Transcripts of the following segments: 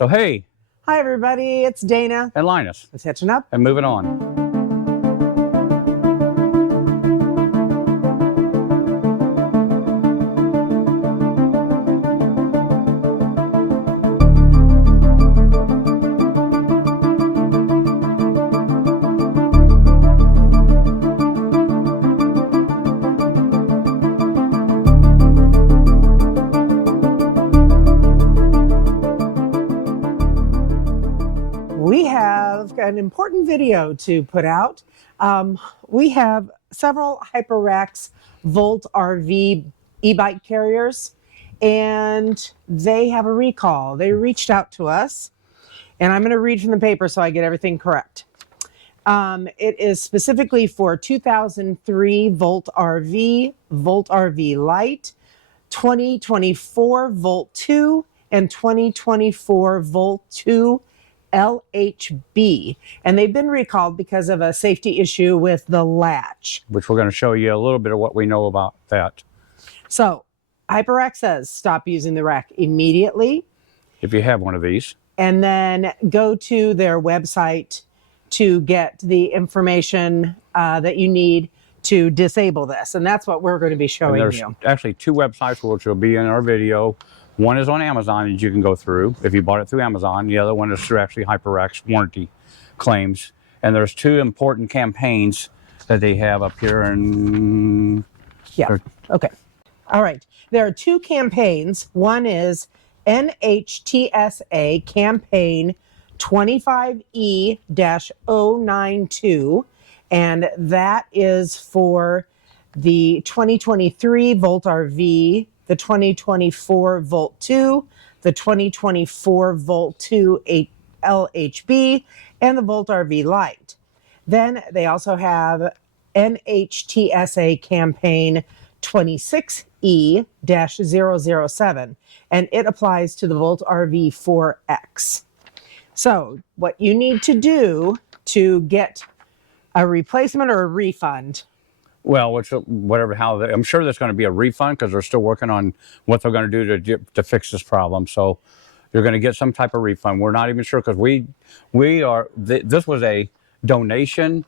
So hey. Hi everybody, it's Dana. And Linus. It's Hitchin up. And moving on. We have an important video to put out. We have several Hyperax Volt RV e-bike carriers, and they have a recall. They reached out to us, and I'm going to read from the paper so I get everything correct. It is specifically for 2003 Volt RV Lite, 2024 Volt 2, and 2024 Volt 2 LHB, and they've been recalled because of a safety issue with the latch, which we're going to show you a little bit of what we know about that. So Hyperax says stop using the rack immediately if you have one of these, and then go to their website to get the information that you need to disable this, and that's what we're going to be showing you. There's actually two websites which will be in our video. One is on Amazon that you can go through if you bought it through Amazon. The other one is through actually Hyperax warranty claims. And there's two important campaigns that they have up here. And yeah, okay. All right. There are two campaigns. One is NHTSA campaign 25E-092. And that is for the 2023 Volt RV, the 2024 Volt 2, the 2024 Volt 2 LHB, and the Volt RV Lite. Then they also have NHTSA campaign 26E-007, and it applies to the Volt RV 4X. So what you need to do to get a replacement or a refund, well, I'm sure there's going to be a refund because they're still working on what they're going to do to fix this problem. So you're going to get some type of refund. We're not even sure because this was a donation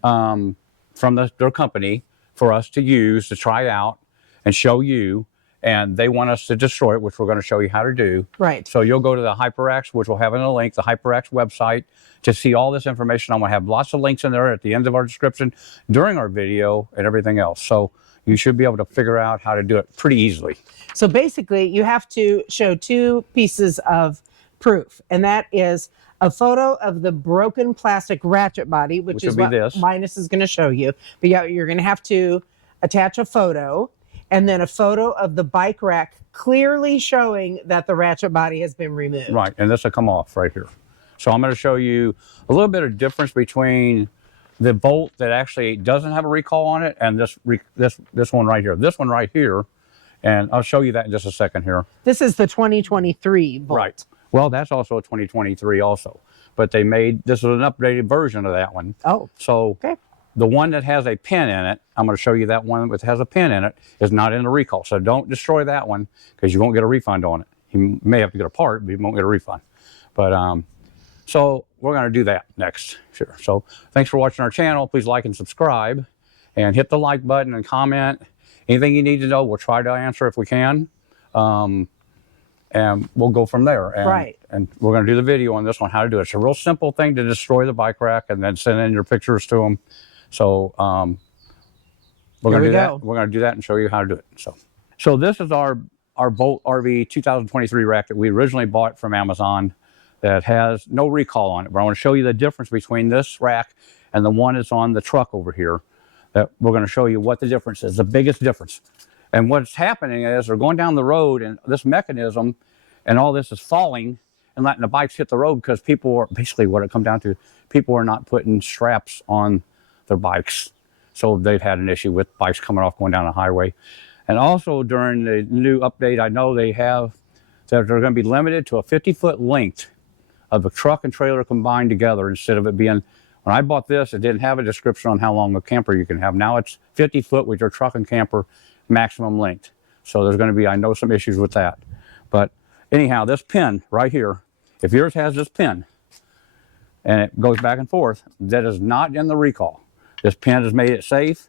from their company for us to use to try out and show you. And they want us to destroy it, which we're going to show you how to do. Right. So you'll go to the Hyperax, which we'll have in a link, the Hyperax website, to see all this information. I'm going to have lots of links in there at the end of our description during our video and everything else. So you should be able to figure out how to do it pretty easily. So basically, you have to show two pieces of proof, and that is a photo of the broken plastic ratchet body, which is what Linus is going to show you. But yeah, you're going to have to attach a photo, and then a photo of the bike rack clearly showing that the ratchet body has been removed. Right, and this will come off right here. So I'm going to show you a little bit of difference between the Volt that actually doesn't have a recall on it and this one right here. This one right here, and I'll show you that in just a second here. This is the 2023 Volt. Right. Well, that's also a 2023 also, but this is an updated version of that one. Oh, so okay. The one that has a pin in it, I'm going to show you that one that has a pin in it, is not in the recall. So don't destroy that one because you won't get a refund on it. You may have to get a part, but you won't get a refund. But so we're going to do that next. Sure. So thanks for watching our channel. Please like and subscribe and hit the like button and comment. Anything you need to know, we'll try to answer if we can. And we'll go from there. Right. And we're going to do the video on this one, how to do it. It's a real simple thing to destroy the bike rack and then send in your pictures to them. So we're going to do that. We're going to do that and show you how to do it. So this is our Volt RV 2023 rack that we originally bought from Amazon that has no recall on it. But I want to show you the difference between this rack and the one that's on the truck over here. That we're going to show you what the difference is, the biggest difference. And what's happening is they're going down the road and this mechanism and all this is falling and letting the bikes hit the road because people are, basically what it comes down to, people are not putting straps on their bikes. So they've had an issue with bikes coming off going down the highway. And also during the new update, I know they have that they're going to be limited to a 50-foot length of a truck and trailer combined together instead of it being, when I bought this, it didn't have a description on how long a camper you can have. Now it's 50 foot with your truck and camper maximum length. So there's going to be, I know, some issues with that. But anyhow, this pin right here If yours has this pin and it goes back and forth, that is not in the recall. This pin has made it safe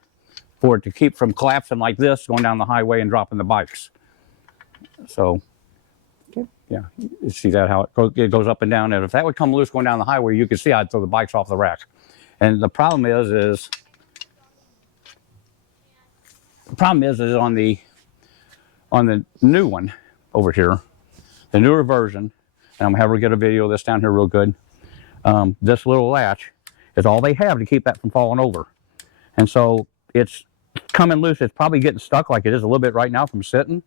for it to keep from collapsing like this, going down the highway and dropping the bikes. So, yeah, you see that how it goes up and down. And if that would come loose going down the highway, you could see I'd throw the bikes off the rack. And the problem is on the new one over here, the newer version, and I'm gonna have her get a video of this down here real good. This little latch is all they have to keep that from falling over. And so it's coming loose. It's probably getting stuck like it is a little bit right now from sitting.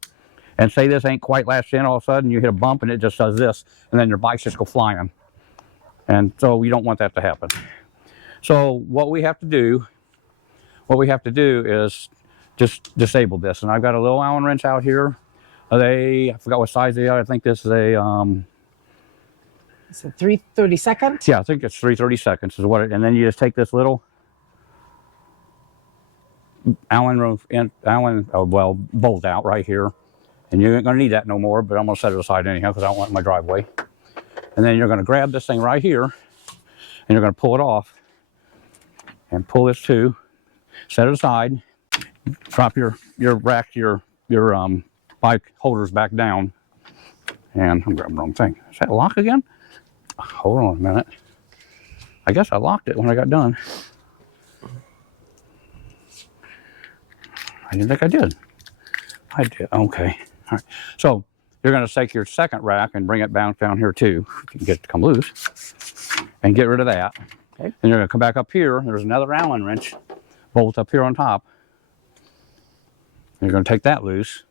And say this ain't quite latched in, all of a sudden you hit a bump and it just does this, and then your bikes just go flying. And so you don't want that to happen. So what we have to do is just disable this. And I've got a little Allen wrench out here. I forgot what size they are. I think this is a Is it 3/32? Yeah, I think it's 3/32 is what it, and then you just take this little Allen bolt out right here. And you ain't gonna need that no more, but I'm gonna set it aside anyhow because I don't want it in my driveway. And then you're gonna grab this thing right here and you're gonna pull it off and pull this too, set it aside, drop your rack, your bike holders back down. And I'm grabbing the wrong thing. Is that a lock again? Hold on a minute. I guess I locked it when I got done. I didn't think I did. I did, okay. All right. So you're going to take your second rack and bring it down here too. If you can get it to come loose and get rid of that. Okay. And you're going to come back up here. There's another Allen wrench bolt up here on top. You're going to take that loose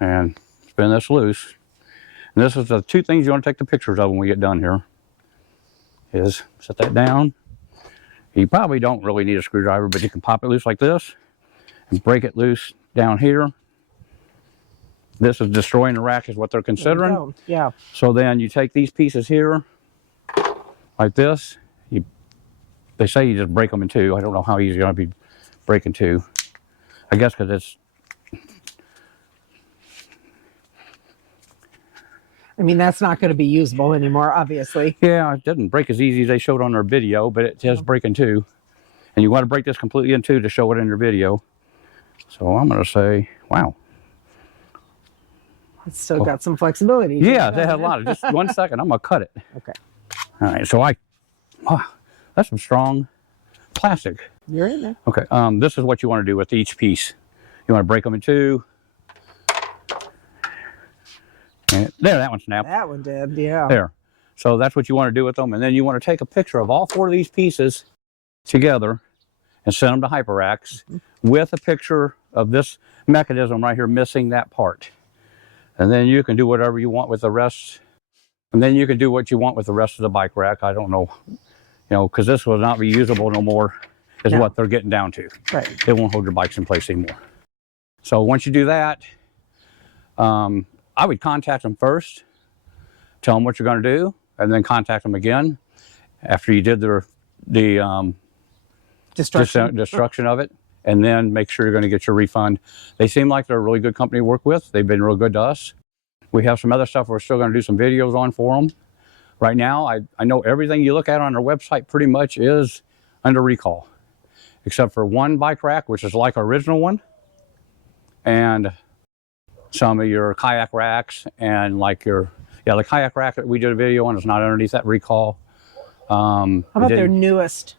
and spin this loose. And this is the two things you want to take the pictures of when we get done here. Is set that down. You probably don't really need a screwdriver, but you can pop it loose like this and break it loose down here. This is destroying the rack is what they're considering. Yeah. So then you take these pieces here like this. They say you just break them in two. I don't know how easy you're going to be breaking two. I guess because it's... I mean, that's not going to be usable anymore, obviously. Yeah, it doesn't break as easy as they showed on their video, but it does break in two. And you want to break this completely in two to show it in your video. So I'm going to say, wow. It's still got some flexibility. Yeah, they have a lot of, just 1 second, I'm going to cut it. Okay. All right, so that's some strong plastic. You're in there. Okay, this is what you want to do with each piece. You want to break them in two. And there, that one snapped. That one did, yeah. There. So that's what you want to do with them. And then you want to take a picture of all four of these pieces together and send them to Hyperax with a picture of this mechanism right here missing that part. And then you can do whatever you want with the rest. And then you can do what you want with the rest of the bike rack. I don't know, because this will not be usable no more is what they're getting down to. Right. It won't hold your bikes in place anymore. So once you do that, I would contact them first, tell them what you're going to do, and then contact them again after you did the destruction of it, and then make sure you're going to get your refund. They seem like they're a really good company to work with. They've been real good to us. We have some other stuff we're still going to do some videos on for them. Right now, I know everything you look at on their website pretty much is under recall, except for one bike rack, which is like our original one, and some of your kayak racks, and like the kayak rack that we did a video on is not underneath that recall. How about their newest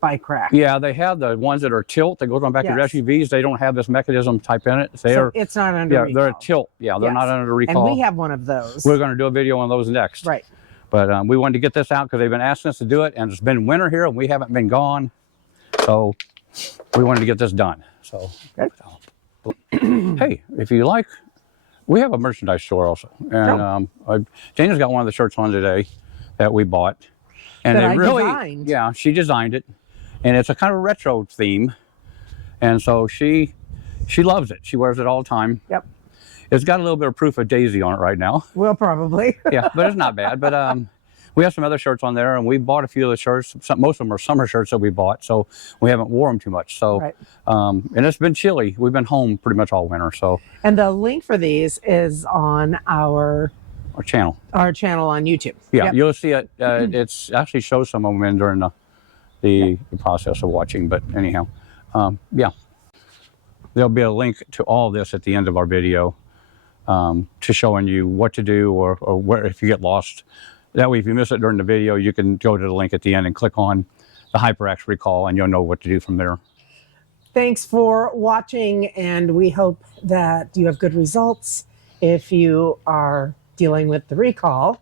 bike rack? Yeah, they have the ones that are tilt that goes on back to your SUVs. They don't have this mechanism type in it. So it's not under recall. They're a tilt. Yeah, they're not under recall. And we have one of those. We're going to do a video on those next. Right. But we wanted to get this out because they've been asking us to do it, and it's been winter here and we haven't been gone. So we wanted to get this done. So hey, if you like, we have a merchandise store also. And Dana's got one of the shirts on today that we bought. And that it really, designed. Yeah, she designed it. And it's a kind of retro theme. And so she loves it. She wears it all the time. Yep. It's got a little bit of proof of Daisy on it right now. Well, probably. Yeah, but it's not bad. But we have some other shirts on there, and we bought a few of the shirts. Most of them are summer shirts that we bought, so we haven't worn them too much. So, and it's been chilly. We've been home pretty much all winter. So, and the link for these is on our Our channel. Our channel on YouTube. Yeah, Yep. you'll see it. It's actually shows some of them in during the process of watching. But anyhow, yeah, there'll be a link to all this at the end of our video to showing you what to do or where if you get lost. That way, if you miss it during the video, you can go to the link at the end and click on the Hyperax recall, and you'll know what to do from there. Thanks for watching, and we hope that you have good results if you are dealing with the recall.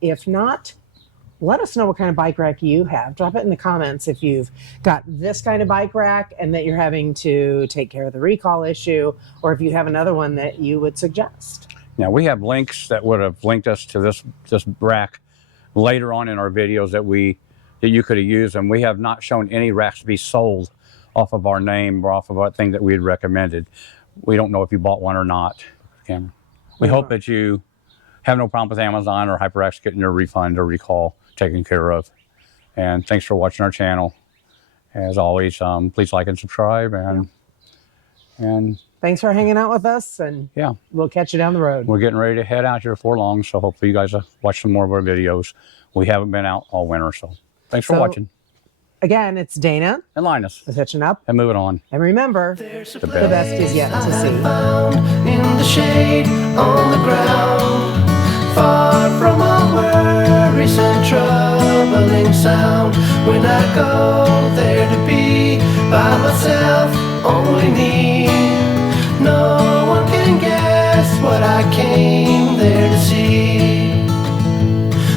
If not, let us know what kind of bike rack you have. Drop it in the comments if you've got this kind of bike rack and that you're having to take care of the recall issue, or if you have another one that you would suggest. Now, we have links that would have linked us to this rack later on in our videos that you could have used, and we have not shown any racks to be sold off of our name or off of our thing that we had recommended. We don't know if you bought one or not. Cameron. We hope that you have no problem with Amazon or Hyperax getting your refund or recall taken care of. And thanks for watching our channel. As always, please like and subscribe. And thanks for hanging out with us, and yeah, we'll catch you down the road. We're getting ready to head out here before long, so hopefully you guys watch some more of our videos. We haven't been out all winter, so thanks for watching. Again, it's Dana and Linus with Hitchin Up and Moving On. And remember, the best is yet to see. In the shade, on the ground, far from all worries and troubling sound. When I go there to be by myself, only me. No one can guess what I came there to see.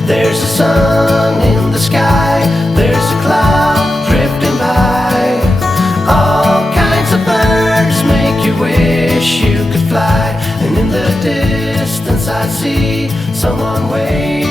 There's a sun in the sky, there's a cloud drifting by. All kinds of birds make you wish you could fly. And in the distance I see someone waiting.